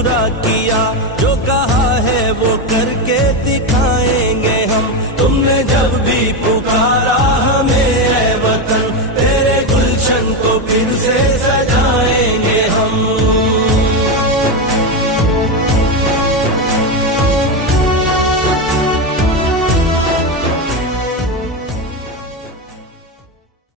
पूरा किया, जो कहा है वो करके दिखाएंगे हम। तुमने जब भी पुकारा